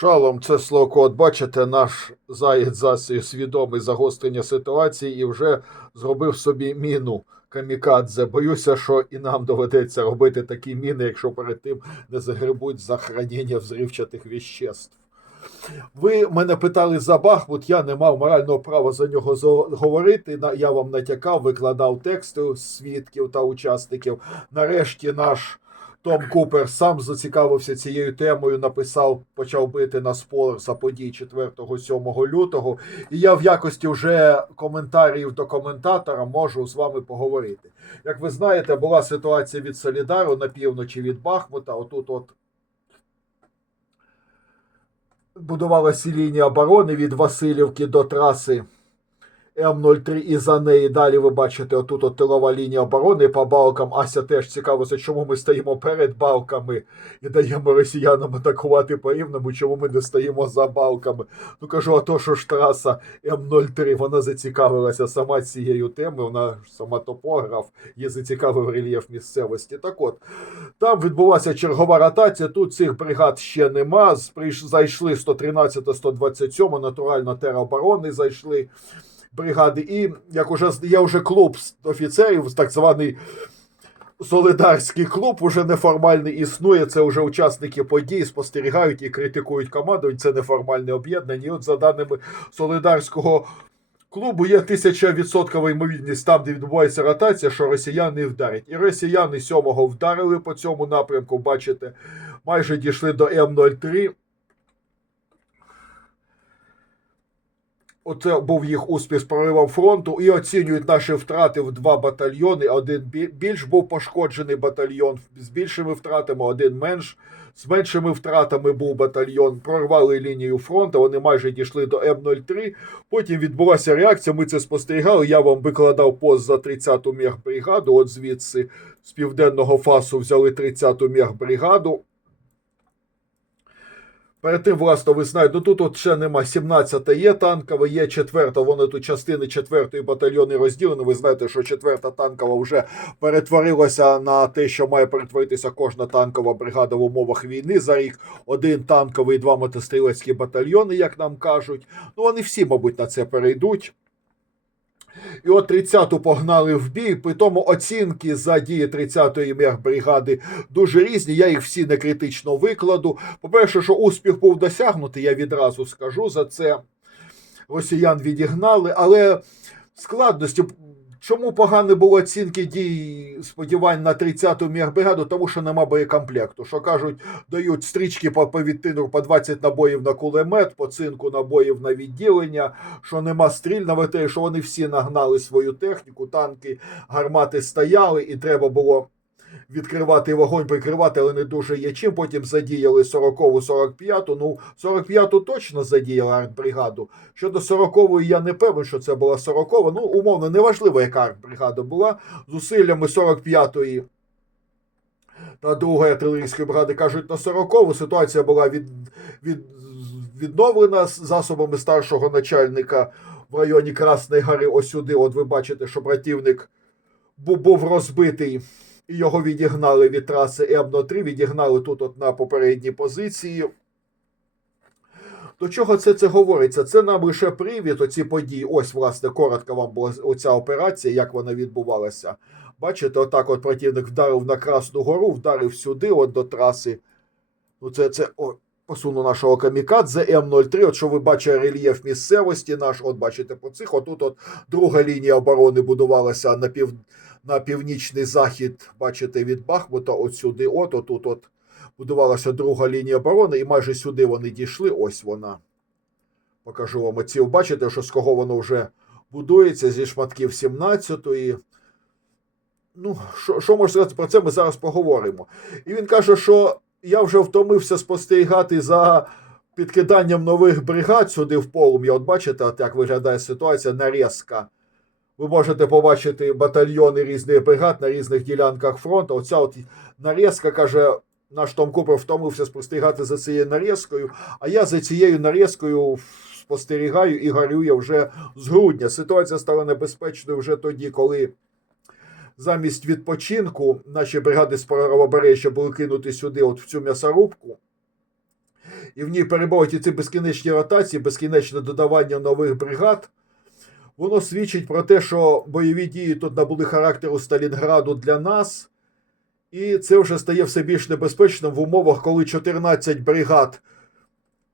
Шалом, це Слоко. От бачите, наш заєць засію свідомий загострення ситуації і вже зробив собі міну камікадзе. Боюся, що і нам доведеться робити такі міни, якщо перед тим не загребуть за хранення взривчатих віществ. Ви мене питали за Бахмут, я не мав морального права за нього говорити. Я вам натякав, викладав тексти свідків та учасників. Нарешті наш Том Купер сам зацікавився цією темою, написав, почав бити на спойлер за події 4-7 лютого. І я в якості вже коментарів до коментатора можу з вами поговорити. Як ви знаєте, була ситуація від Солідару на півночі від Бахмута. Отут, от будувалася лінія оборони від Васильівки до траси М03 і за неї далі ви бачите отут от тилова лінія оборони по балкам. Ася теж цікавиться, чому ми стоїмо перед балками і даємо росіянам атакувати по рівному, чому ми не стоїмо за балками. Ну кажу, а то що ж траса М03, вона зацікавилася сама цією темою, вона сама топограф, її зацікавив рельєф місцевості. Так от, там відбулася чергова ротація. Тут цих бригад ще нема. Зайшли 113 127 натурально тероборони зайшли бригади. І як уже є вже клуб офіцерів, так званий Солидарський клуб, уже неформальний існує. Це вже учасники подій спостерігають і критикують команду. Це неформальне об'єднання. І от за даними Солидарського клубу є тисяча відсоткова ймовірність там, де відбувається ротація, що росіяни вдарять. І росіяни сьомого вдарили по цьому напрямку. Бачите, майже дійшли до М03. Оце був їх успіх з проривом фронту і оцінюють наші втрати в два батальйони. Один більш був пошкоджений батальйон з більшими втратами, один менш. З меншими втратами був батальйон. Прорвали лінію фронту. Вони майже дійшли до М03. Потім відбулася реакція. Ми це спостерігали. Я вам викладав пост за 30-ту мехбригаду. От звідси з південного фасу взяли 30-ту мехбригаду. Перед тим, власне, ви знаєте, тут от ще нема 17 є танкова, є 4, вони тут частини 4 батальйони розділені. Ви знаєте, що 4 танкова вже перетворилася на те, що має перетворитися кожна танкова бригада в умовах війни за рік. Один танковий, два мотострілецькі батальйони, як нам кажуть. Ну вони всі, мабуть, на це перейдуть. І от 30-ту погнали в бій, при тому оцінки за дії 30-ї мехбригади дуже різні. Я їх всі не критично викладу. По-перше, що успіх був досягнутий, я відразу скажу за це. Росіян відігнали, але складності. Чому погані були оцінки дій сподівань на 30-ту мехбригаду? Тому що нема боєкомплекту. Що кажуть, дають стрічки по повітряну по 20 набоїв на кулемет, по цинку набоїв на відділення, що нема стріль на ВТ, що вони всі нагнали свою техніку, танки, гармати стояли, і треба було відкривати вогонь, прикривати, але не дуже є чим. Потім задіяли 40-ту, 45-ту. Ну, 45-ту точно задіяли артбригаду. Щодо 40-ї я не певен, що це була 40-та. Ну, умовно, неважливо, яка артбригада була. Зусиллями 45-ї та другої артилерійської бригади кажуть на 40-ту. Ситуація була від, від, відновлена засобами старшого начальника в районі Красної Гори. Ось сюди. От ви бачите, що противник був розбитий. Його відігнали від траси М03, відігнали тут от на попередній позиції. До чого це це говориться? Це нам лише привід, оці події. Ось, власне, коротко вам була оця операція, як вона відбувалася. Бачите, отак от противник вдарив на Красну Гору, вдарив сюди, от до траси. Ну, це, це о, посуну нашого камікадзе М03. От що ви бачите рельєф місцевості наш, от бачите по цих. Отут от друга лінія оборони будувалася на пів, на північний захід, бачите, від Бахмута, от сюди, от, отут от будувалася друга лінія оборони, і майже сюди вони дійшли. Ось вона. Покажу вам оці. Бачите, що з кого воно вже будується, зі шматків 17-ї. Ну, що, що можна сказати про це, ми зараз поговоримо. І він каже, що я вже втомився спостерігати за підкиданням нових бригад сюди в полум'я. От бачите, от як виглядає ситуація нарізка. Ви можете побачити батальйони різних бригад на різних ділянках фронту. Оця от нарізка каже, наш Том Купер втомився спостерігати за цією нарізкою, а я за цією нарізкою спостерігаю і горюю вже з грудня. Ситуація стала небезпечною вже тоді, коли замість відпочинку наші бригади з правобережжя були кинуті сюди, от в цю м'ясорубку. і в ній перебувають і ці безкінечні ротації, безкінечне додавання нових бригад, воно свідчить про те, що бойові дії тут набули характеру Сталінграду для нас. І це вже стає все більш небезпечним в умовах, коли 14 бригад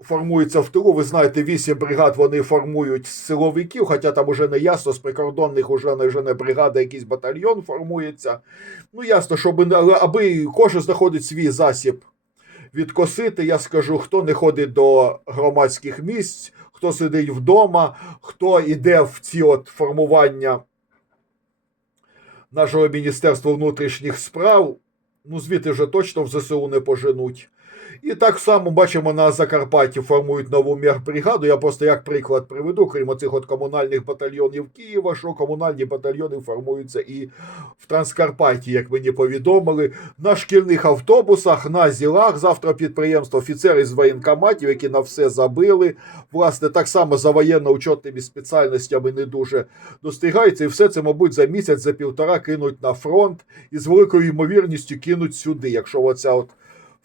формуються в тилу. Ви знаєте, 8 бригад вони формують з силовиків, хоча там уже не ясно, з прикордонних уже не, вже не бригада, якийсь батальйон формується. Ну, ясно, щоб аби кожен знаходить свій засіб відкосити, я скажу, хто не ходить до громадських місць, хто сидить вдома, хто йде в ці от формування нашого Міністерства внутрішніх справ. Ну, звідти вже точно в ЗСУ не поженуть. І так само бачимо на Закарпатті формують нову мехбригаду. Я просто як приклад приведу, крім оцих от комунальних батальйонів Києва, що комунальні батальйони формуються і в Транскарпатті, як мені повідомили, на шкільних автобусах, на зілах. Завтра підприємство, офіцери з воєнкоматів, які на все забили. Власне, так само за воєнно-учетними спеціальностями не дуже достигається. І все це, мабуть, за місяць, за півтора кинуть на фронт і з великою ймовірністю кинуть сюди, якщо оця от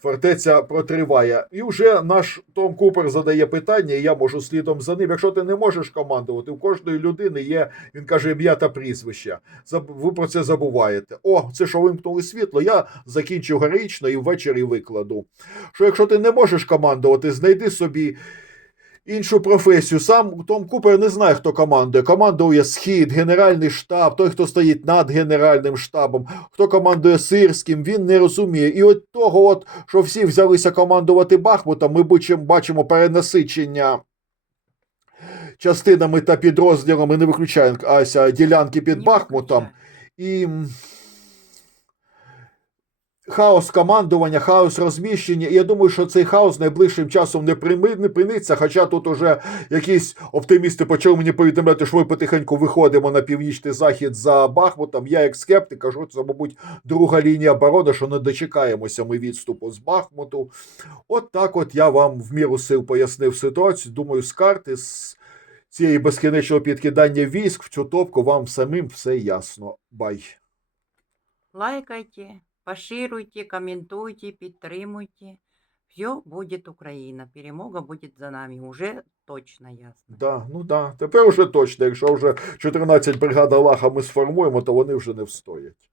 фортеця протриває. І вже наш Том Купер задає питання, і я можу слідом за ним. Якщо ти не можеш командувати, у кожної людини є, він каже, ім'я та прізвище. Ви про це забуваєте. О, це що вимкнули світло, я закінчу героїчно і ввечері викладу. Що якщо ти не можеш командувати, знайди собі. Іншу професію. Сам Том Купер не знає, хто командує. Командує Схід, Генеральний штаб, той, хто стоїть над Генеральним штабом, хто командує Сирським, він не розуміє. І от того, от, що всі взялися командувати Бахмутом, ми бачимо, бачимо перенасичення частинами та підрозділами, не виключаємо Ася, ділянки під Бахмутом. І хаос командування, хаос розміщення. І я думаю, що цей хаос найближчим часом не припиниться. Хоча тут уже якісь оптимісти почали мені повідомляти, що ми потихеньку виходимо на північний захід за Бахмутом. Я, як скептик, кажу, це, мабуть, друга лінія оборони, що не дочекаємося ми відступу з Бахмуту. От так от я вам в міру сил пояснив ситуацію. Думаю, з карти, з цієї безкінечного підкидання військ в цю топку вам самим все ясно. Бай. Лайкайте, пошируйте, комментуйте, підтримуйте. Все буде Україна. Перемога буде за нами. Уже точно ясно. Да, ну да. Тепер уже точно, якщо вже 14 бригад Аллаха ми сформуємо, то вони вже не встоять.